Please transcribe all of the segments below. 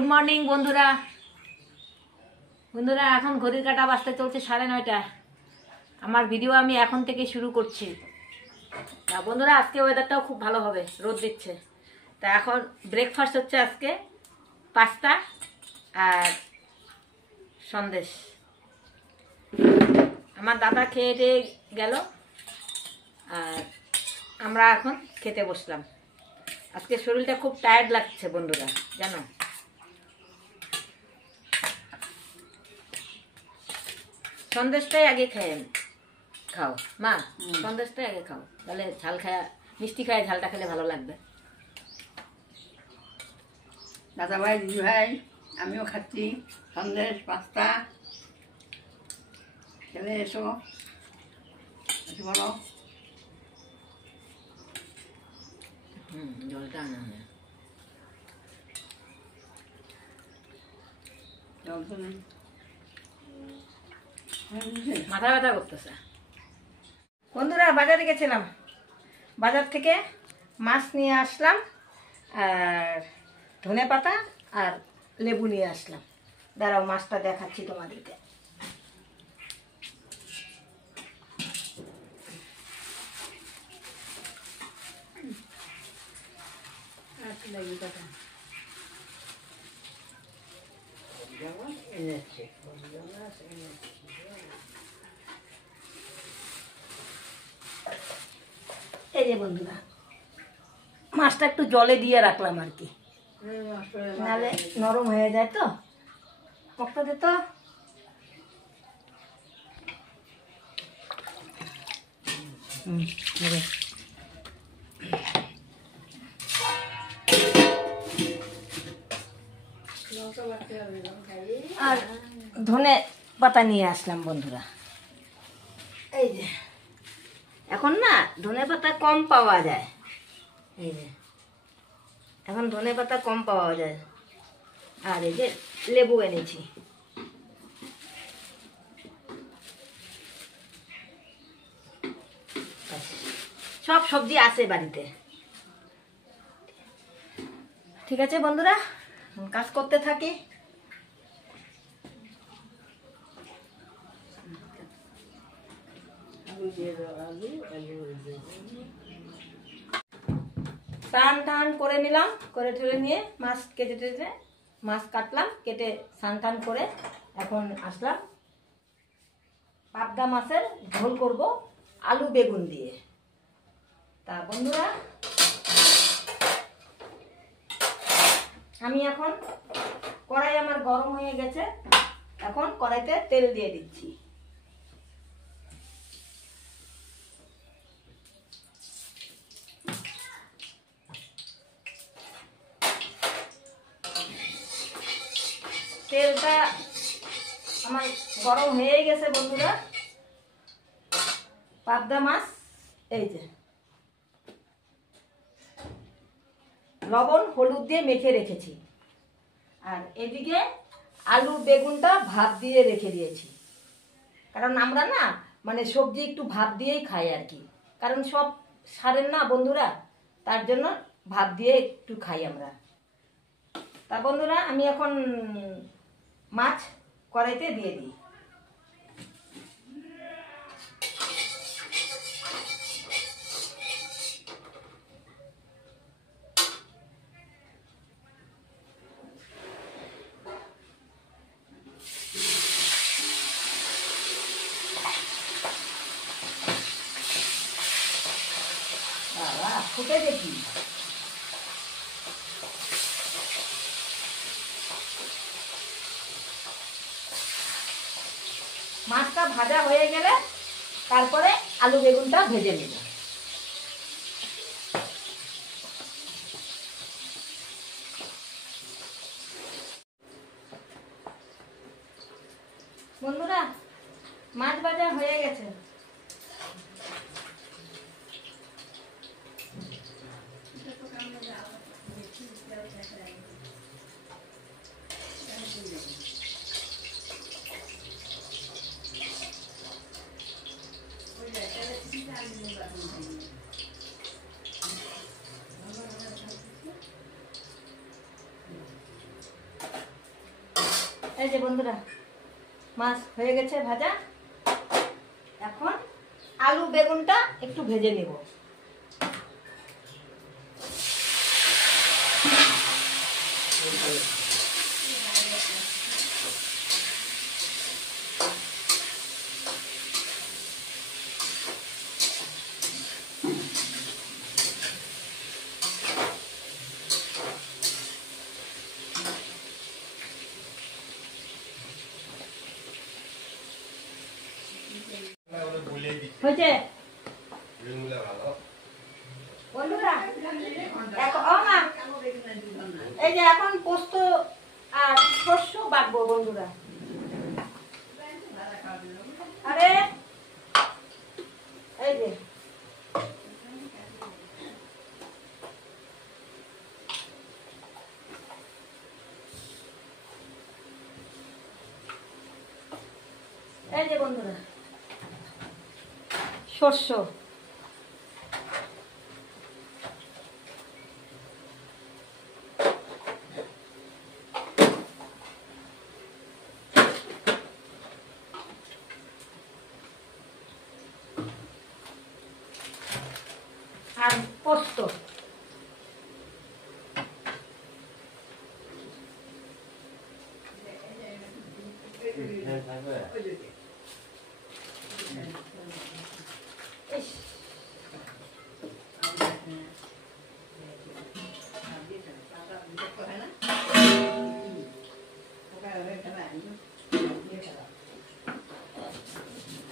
Good morning বন্ধুরা। এখন ঘড়ির কাঁটা বাজতে চলছে 9:30। আমার ভিডিও আমি এখন থেকে শুরু করছি। তা বন্ধুরা, আজকে ওয়েদারটাও খুব ভালো হবে, রোদ দিচ্ছে। তা এখন ব্রেকফাস্ট হচ্ছে আজকে পাস্তা আর সন্দেশ। আমার দাদা খেয়ে গেল আর আমরা এখন খেতে বসলাম। আজকে শরীরটা খুব টায়ার্ড লাগছে বন্ধুরা, জানো। সন্দেশটাই আগে খাও মা, সন্দেশটাই আগে খাও, তাহলে ঝাল খায়, মিষ্টি খায়, ঝালটা খেলে ভালো লাগবে। দাদা ভাই, দিদি ভাই, আমিও খাচ্ছি সন্দেশ পাস্তা। খেলে এসো, বলো। জলটা আনা হয়, জল তো নেই, মাথা ব্যথা করতেছে। বন্ধুরা, বাজারে গেছিলাম, বাজার থেকে মাছ নিয়ে আসলাম আর ধনেপাতা আর লেবু নিয়ে আসলাম। দাঁড়াও, মাছটা দেখাচ্ছি তোমাদেরকে। এই যে বন্ধুরা, মাছটা একটু জলে দিয়ে রাখলাম আর কি, নাহলে নরম হয়ে যায় তো। মশলা দে তো। আর ধনে পাতা নিয়ে আসলাম বন্ধুরা। এই যে এখন না ধনে পাতা কম পাওয়া যায়, এই যে এখন ধনে পাতা কম পাওয়া যায়। আর এই যে লেবু এনেছি। সব সবজি আছে বাড়িতে। ঠিক আছে বন্ধুরা, কাজ করতে থাকি। স্নান টান করে নিলাম, করে ঠেলে নিয়ে মাছ কেটে মাছ কাটলাম, কেটে স্নান টান করে এখন আসলাম পাবদা মাছের ঝোল করব আলু বেগুন দিয়ে। তা বন্ধুরা, আমি এখন কড়াই আমার গরম হয়ে গেছে, এখন কড়াইতে তেল দিয়ে দিচ্ছি। তেলটা আমার গরম হয়ে গেছে বন্ধুরা। পাবদা মাছ এই যে লবণ হলুদ দিয়ে মেখে রেখেছি, আর এদিকে আলু বেগুনটা ভাপ দিয়ে রেখে দিয়েছি। কারণ আমরা না মানে সবজি একটু ভাপ দিয়েই খাই আর কি, কারণ সব সারেন না বন্ধুরা, তার জন্য ভাপ দিয়ে একটু খাই আমরা। তা বন্ধুরা, আমি এখন মাছ কড়াইতে দিয়ে দিই। বাবা, ফুটে দেখি। মাছটা ভাজা হয়ে গেলে তারপরে আলু বেগুনটা ভেজে নেব। বন্ধুরা, মাছ ভাজা হয়ে গেছে। এই যে বন্ধুরা, মাছ হয়ে গেছে ভাজা। এখন আলু বেগুনটা একটু ভেজে নেব। হয়েছে বন্ধুরা, এই যে এখন পোস্ত আর শস্য বাটবো বন্ধুরা। আরে এই যে বন্ধুরা শস্য, আর পোস্ত।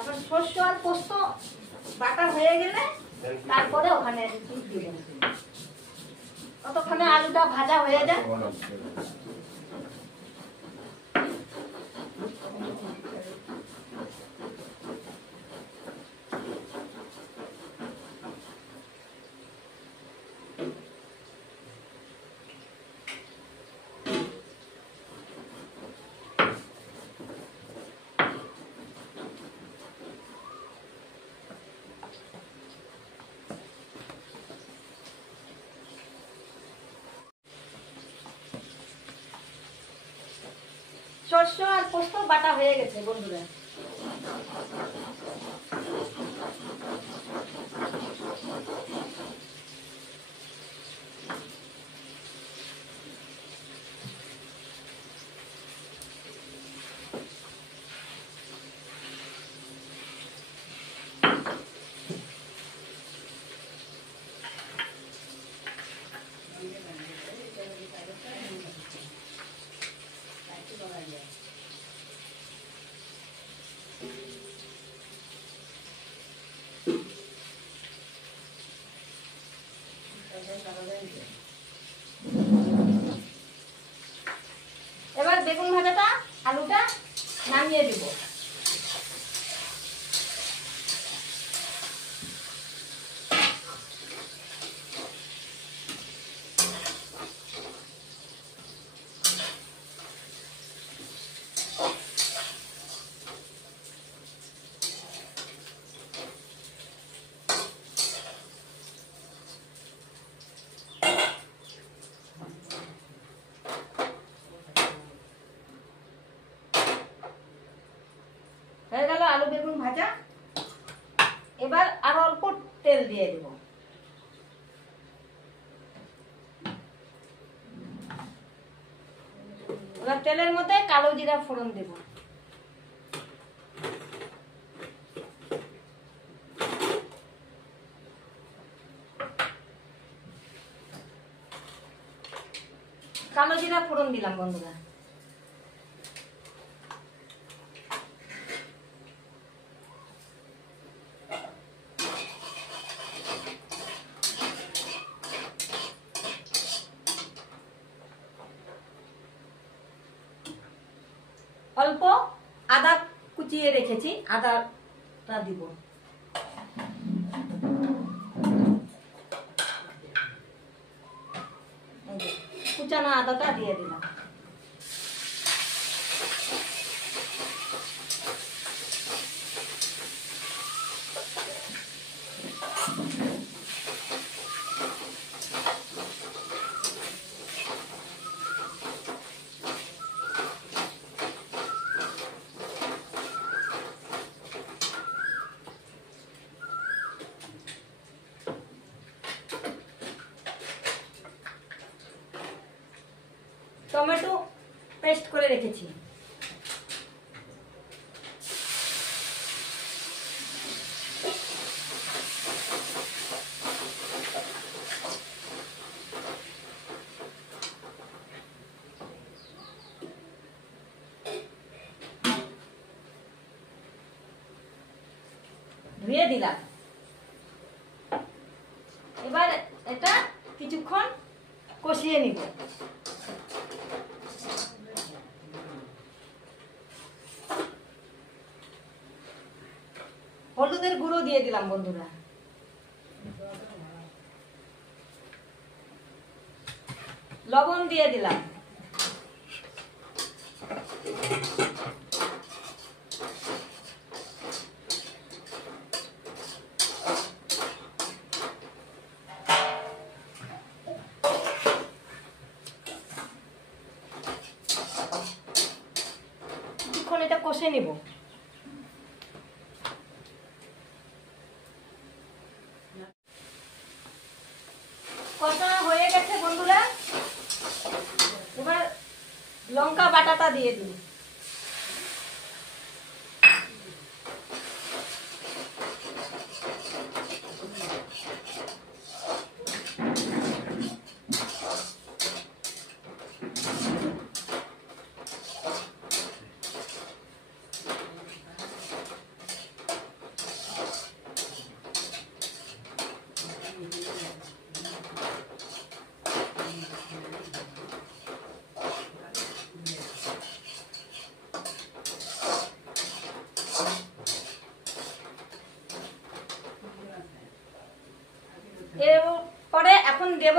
এখন শস্য আর পোস্ত বাটা হয়ে গেলে তারপরে ওখানে ততক্ষণে আলুটা ভাজা হয়ে যায়। শস্য আর পোস্ত বাটা হয়ে গেছে বন্ধুরা। এবার বেগুন ভাজাটা আলুটা নামিয়ে দিব। হয়ে গেল আলু বেগুন ভাজা। এবার আর অল্প তেল দিয়ে দেব। এবার তেলের মধ্যে কালো জিরা ফোড়ন দেব। কালো জিরা ফোড়ন দিলাম বন্ধুরা। অল্প আদা কুচিয়ে রেখেছি, আদাটা দিব। কুচানো আদাটা দিয়ে দিলাম। টমেটো পেস্ট করে রেখেছি। ধুয়ে দিলাম। এবার এটা কিছুক্ষণ কষিয়ে নিব। হলুদের গুঁড়ো দিয়ে দিলাম বন্ধুরা। লবণ দিয়ে দিলাম। কিছুক্ষণ এটা কষে নিব। কষা হয়ে গেছে বন্ধুরা। এবার লঙ্কা বাটাটা দিয়ে দিই। এরপরে এখন দেব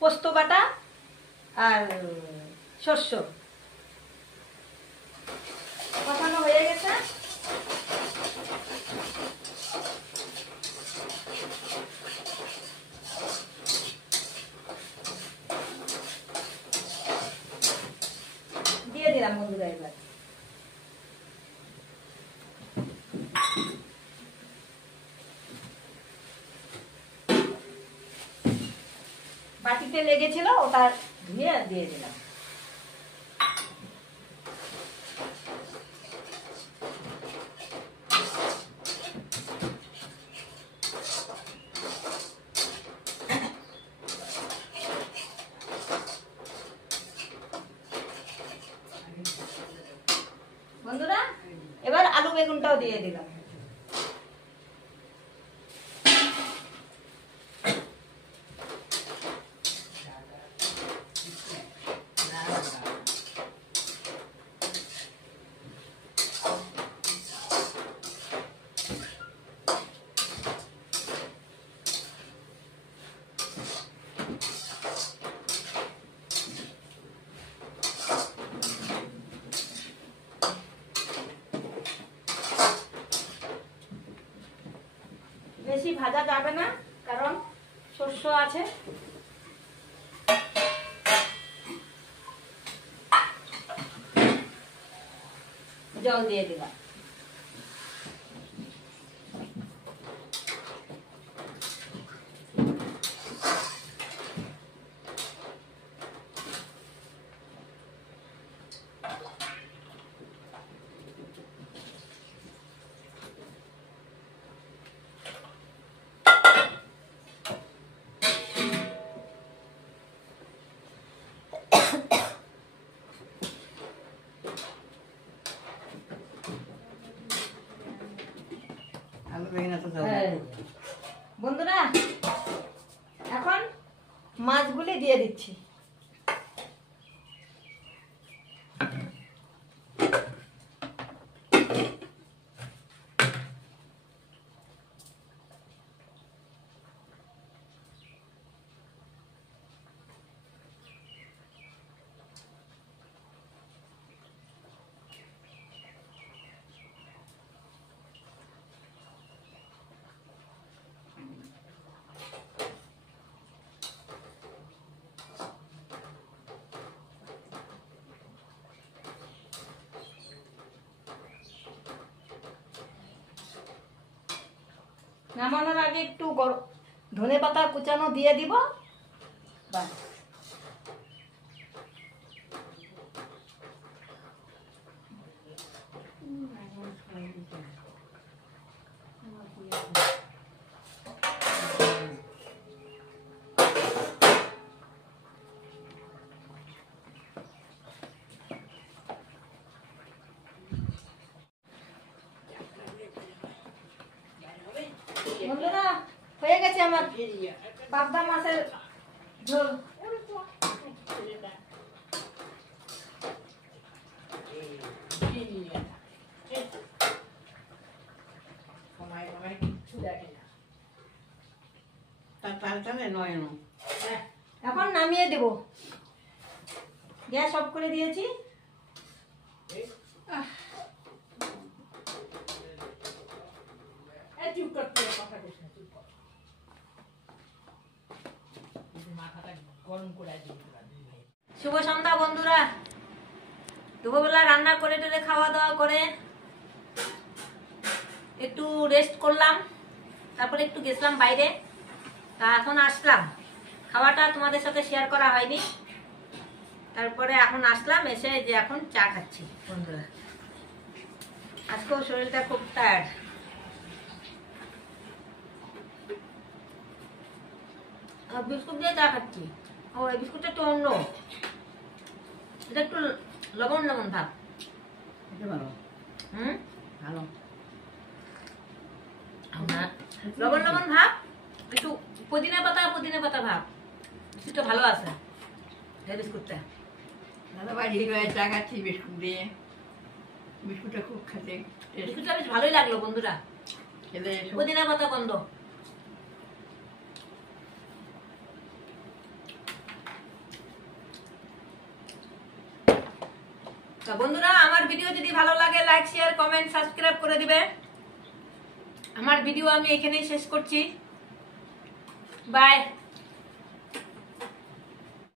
পোস্ত বাটা আর শস্য। কষানো হয়ে গেছে। দিয়ে দিলাম বন্ধুরা। এবার বাটিতে লেগেছিল, ওটা ধুয়ে দিয়ে দিলাম। বন্ধুরা এবার আলু বেগুনটাও দিয়ে দিলাম। বেশি ভাজা যাবে না, কারণ শস্য আছে। জল দিয়ে দিলাম। বন্ধুরা এখন মাছগুলি দিয়ে দিচ্ছি। নামানোর আগে একটু ধনেপাতা কুচানো দিয়ে দিব। বাস হয়ে গেছে আমার পাবদা মাছের ঝোল। তাহলে নয় না। এখন নামিয়ে দেব, গ্যাস অফ করে দিয়েছি। শুভ সন্ধ্যা বন্ধুরা, দুপুরবেলা রান্না করে টেলে খাওয়া দাওয়া করে একটু রেস্ট করলাম, তারপরে একটু গেছিলাম বাইরে, তা এখন আসলাম। খাওয়াটা তোমাদের সাথে শেয়ার করা হয়নি, তারপরে এখন আসলাম, এসে যে এখন চা খাচ্ছি বন্ধুরা। আজকেও শরীরটা খুব টায়ার্ড। বিস্কুট দিয়ে চা খাচ্ছি। ও এই বিস্কুটটা একটু অন্য, এটা একটু লবণ লবণ ভাব। ভালো ভালো লবণ লবণ ভাব, একটু পুদিনা পাতা ভাব, বিস্কুটটা ভালো আছে এই বিস্কুটটা। দাদাভাই দিদিভাই চা খাচ্ছি বিস্কুট দিয়ে। বিস্কুটটা খুব খেতে বিস্কুটটা বেশ ভালোই লাগলো বন্ধুরা, খেলে পুদিনা পাতা গন্ধ। তা বন্ধুরা, আমার ভিডিও যদি ভালো লাগে লাইক শেয়ার কমেন্ট সাবস্ক্রাইব করে দিবে। আমার ভিডিও আমি এখানেই শেষ করছি। বাই।